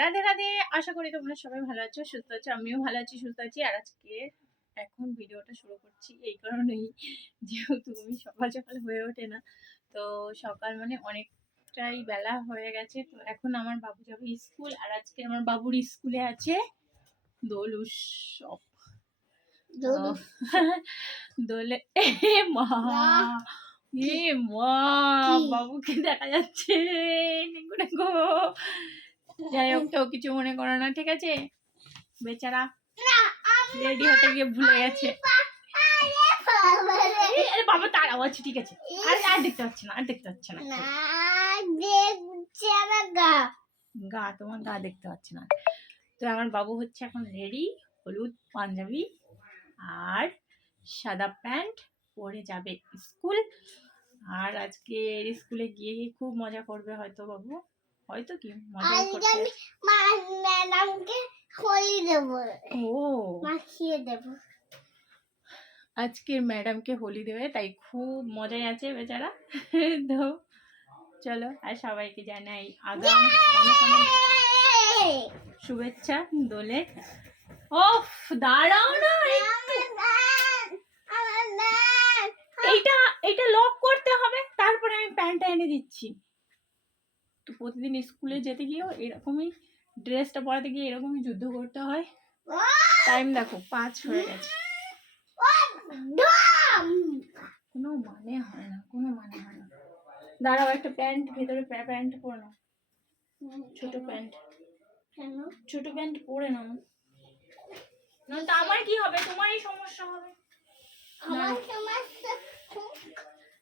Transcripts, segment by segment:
রাধে রাধে। আশা করি তোমরা সবাই ভালো আছো সুস্থ আছো আমিও ভালো আছি সুস্থ আছি। আর আজকে এখন ভিডিওটা শুরু করছি এই কারণেই যেহেতু আমি সকাল সকাল হয়ে ওঠে না। তো সকাল মানে অনেকটাই বেলা হয়ে গেছে। তো এখন আমার বাবু যাবে স্কুল আর আজকে আমার বাবুর স্কুলে আছে দোল উৎসব। দোলে এ মা এ মা বাবুকে দেখা যাচ্ছে। নেগো। যাই হোক কেউ কিছু মনে করো না ঠিক আছে? বেচারা রেডি হতে গিয়ে ভুলে গেছে। আরে বাবা তার আওয়াজ ঠিক আছে। আর আর দেখতে পাচ্ছি না আর দেখতে পাচ্ছি না। গা। গা তোমার গা দেখতে পাচ্ছি না। তো আমার বাবু হচ্ছে এখন রেডি হলুদ পাঞ্জাবি আর সাদা প্যান্ট পরে যাবে স্কুল। আর আজকে স্কুলে গিয়ে খুব মজা করবে হয়তো বাবু। হয়তো কি? মজা করতে। মা ম্যাডামকে খোলি দেবো। ও। মাখিয়ে দেবো। আজকের ম্যাডামকে হোলি দেবে তাই খুব মজায় আছে বেচারা। তো চলো আর সবাইকে জানাই আগাম অনেক অনেক শুভেচ্ছা দোলে। ও দাঁড়াও না এইটা এইটা লক করতে হবে তারপরে আমি প্যান্টটা এনে দিচ্ছি। প্রতিদিন স্কুলে যেতে গিয়েও এরকমই ড্রেসটা পরাতে গিয়ে এরকমই যুদ্ধ করতে হয়। টাইম দেখো পাঁচ হয়ে গেছে। কোনো মানে হয় না কোনো মানে হয় না। দাঁড়াও একটা প্যান্ট ভেতরে প্যান্ট পরে নাও। ছোট প্যান্ট। ছোট প্যান্ট পরে নাও। না তো আমার কি হবে? তোমারই সমস্যা হবে। আমার সমস্যা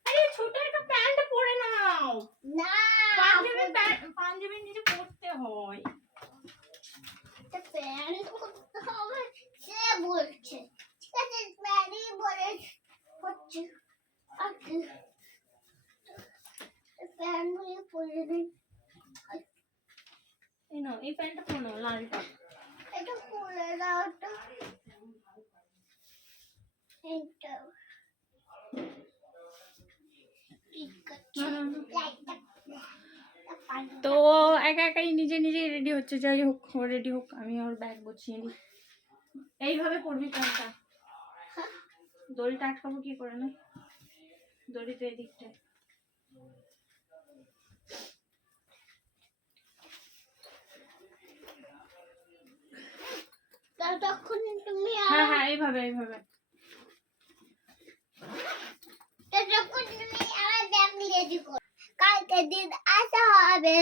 আরে ছোট একটা প্যান্ট পরে নাও না পাঞ্জাবি প্যান্ট পাঞ্জাবির নিচে পরতে হয় একটা প্যান্ট করতে হবে সে বলছে ঠিক আছে প্যান্টই বলে হচ্ছে আর কি প্যান্টগুলো পরে দিই এই নাও এই প্যান্টটা পরে নাও লালটা এটা খুলে দাও তো এইটা তো একা একাই নিজে নিজেই রেডি হচ্ছে যাই হোক রেডি হোক আমি ওর ব্যাগ গুছিয়ে নিই। এইভাবে পড়বি প্যান্টটা দড়িটা আটকাবো কি করে? না দড়িতে এদিকটায়। তখন তুমি হ্যাঁ হ্যাঁ এইভাবে এইভাবে। তখন তুমি আমার ব্যাগ রেডি করো। কালকে দিন আসা হবে।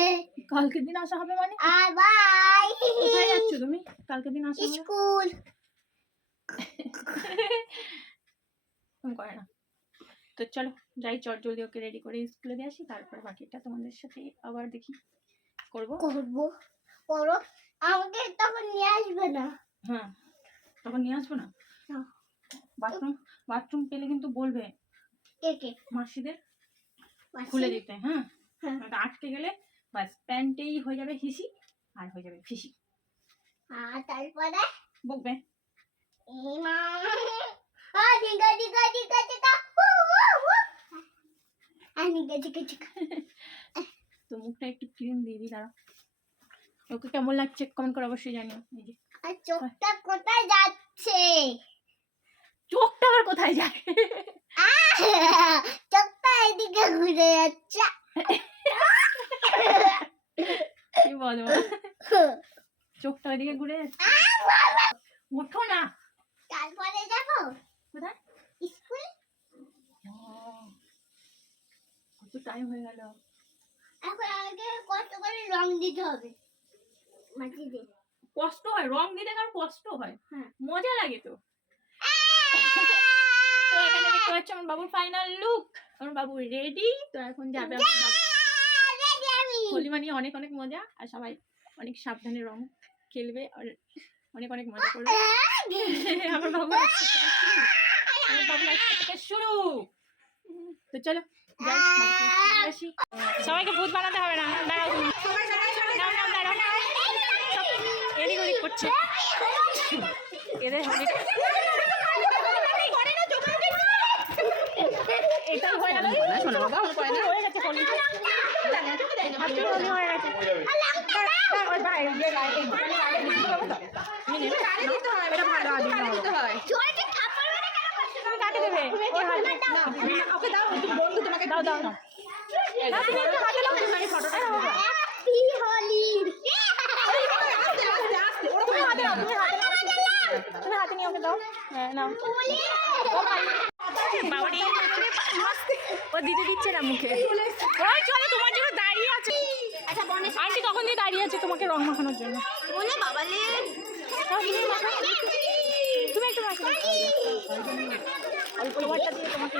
কালকে দিন আসা হবে মানে? আর বাই কোথায় যাচ্ছ তুমি? কালকে দিন আসা হবে? স্কুল। করে না। তো চলো যাই চট জলদি ওকে রেডি করে স্কুলে দিয়ে আসি। তারপর বাকিটা তোমাদের সাথে আবার দেখি। করব? করব। করো। আমাকে তখন নিয়ে আসবে না। হ্যাঁ তখন নিয়ে আসব না। বাথরুম বাথরুম পেলে কিন্তু বলবে কে কে? মাসিদের খুলে দিতে হ্যাঁ? হ্যাঁ। নয়তো আটকে গেলে বাস প্যান্টেই হয়ে যাবে হিসি আর হয়ে যাবে ফিসি। আর তারপরে? বকবে। তো মুখটা একটু ক্রিম দিয়ে দিই দাঁড়া ওকে কেমন লাগছে? কমেন্ট করে অবশ্যই জানিও এই যে। আর চোখটা কোথায় যাচ্ছে? চোখটা আবার কোথায় যায়? চোখটা এদিকে ঘুরে যাচ্ছে। কি চোখটা ওইদিকে ঘুরে যাচ্ছে। ওঠো না। তারপরে যাব? কোথায়? স্কুল? কত টাইম হয়ে গেল। এখন আমাকে কত করে রং দিতে হবে? মাটিতে কষ্ট হয় রং দিতে কারণ কষ্ট হয়। হ্যাঁ। মজা লাগে তো। তো এখানে দেখতে পাচ্ছ আমার বাবুর ফাইনাল লুক আমার বাবু রেডি তো এখন যাবে হোলি মানে অনেক অনেক মজা আর সবাই অনেক সাবধানে রং খেলবে আর অনেক অনেক মজা করবে। আমার বাবু। আমার বাবু শুরু। তো চলো। সবাইকে ভূত বানাতে হবে না দাঁড়াও দাঁড়াও দাঁড়াও সব এদিক ওদিক করছে। এদের হোলিটা এটা হয়ে গেছে হয়ে গেছে। ওকে দাও। দাও দাও। ফটোটা তুমি হাতে নিয়ে ওকে দাও হ্যাঁ নাও বাবারি ও দিতে দিচ্ছে না মুখে ওই চলো তোমার জন্য দাঁড়িয়ে আছে আন্টি কখন দিয়ে দাঁড়িয়ে আছে তোমাকে রং মাখানোর জন্য তুমি একটু মাখো অল্প ভাতটা দিয়ে তোমাকে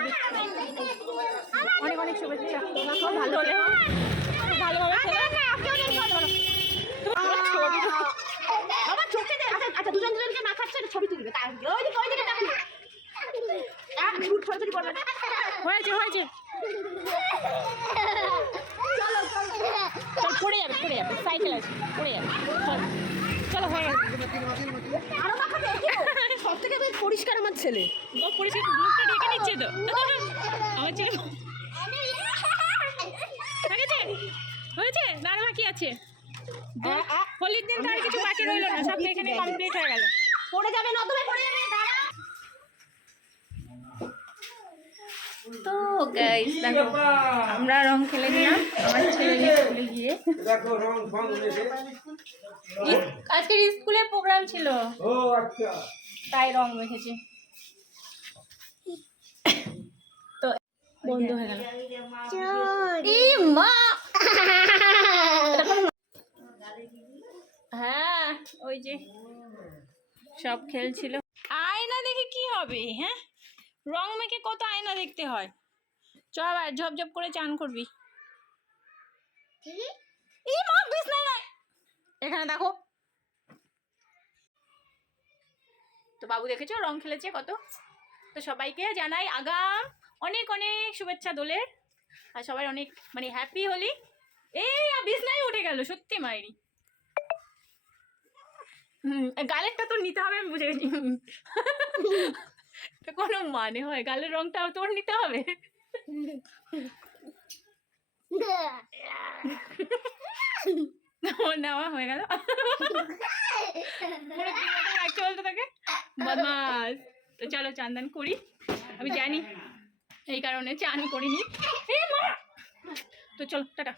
অনেক অনেক শুভেচ্ছা ভালো হলে ভালোভাবে ছবি আচ্ছা দুজন দুজনকে একটা ছবি তুলবে। তার ওই দিকে ওই দিকে তাকিয়ে হয়েছে হয়েছে। চল পড়ে যাবে পড়ে যাবে। সাইকেল আছে পড়ে যাবে। চল চলো হয়ে সব থেকে বেশ পরিষ্কার আমার ছেলে। পরিষ্কার মুখটা ঢেকে নিচ্ছে তো। আমার ছেলে হয়েছে? আর বাকি আছে। হোলির দিন তো আর কিছু বাকি রইল না সব এখানে কমপ্লিট হয়ে গেল। পড়ে যাবে নদমে পড়ে যাবে দাঁড়া। তো গাইস দেখো আমরা রং খেলে নিলাম আমার ছেলের স্কুলে গিয়ে। দেখো রং ফং উঠেছে আজকের স্কুলে প্রোগ্রাম ছিল। ও আচ্ছা। তাই রং মেখেছে তো বন্ধ হয়ে গেল। মা! হ্যাঁ ওই যে সব খেলছিল। আয়না দেখে কি হবে হ্যাঁ? রং মেখে কত আয়না দেখতে হয়। চ আবার ঝপঝপ করে চান করবি। এখানে দেখো। তো বাবু দেখেছ, রং খেলেছে কত? তো সবাইকে জানাই আগাম। অনেক অনেক শুভেচ্ছা দোলের। আর সবাই অনেক মানে হ্যাপি হলি। এই বিছনায় উঠে গেল, সত্যি হুম গালেরটা তো নিতে হবে, আমি বুঝে গেছি। কোনো মানে হয়, গালের রংটাও তোর নিতে হবে। নেওয়া হয়ে গেল। পুরো কি রকম বলতো তোকে বদমাস। তো চলো চান্দান করি। আমি জানি, এই কারণে চান করিনি। তো চলো, টাটা।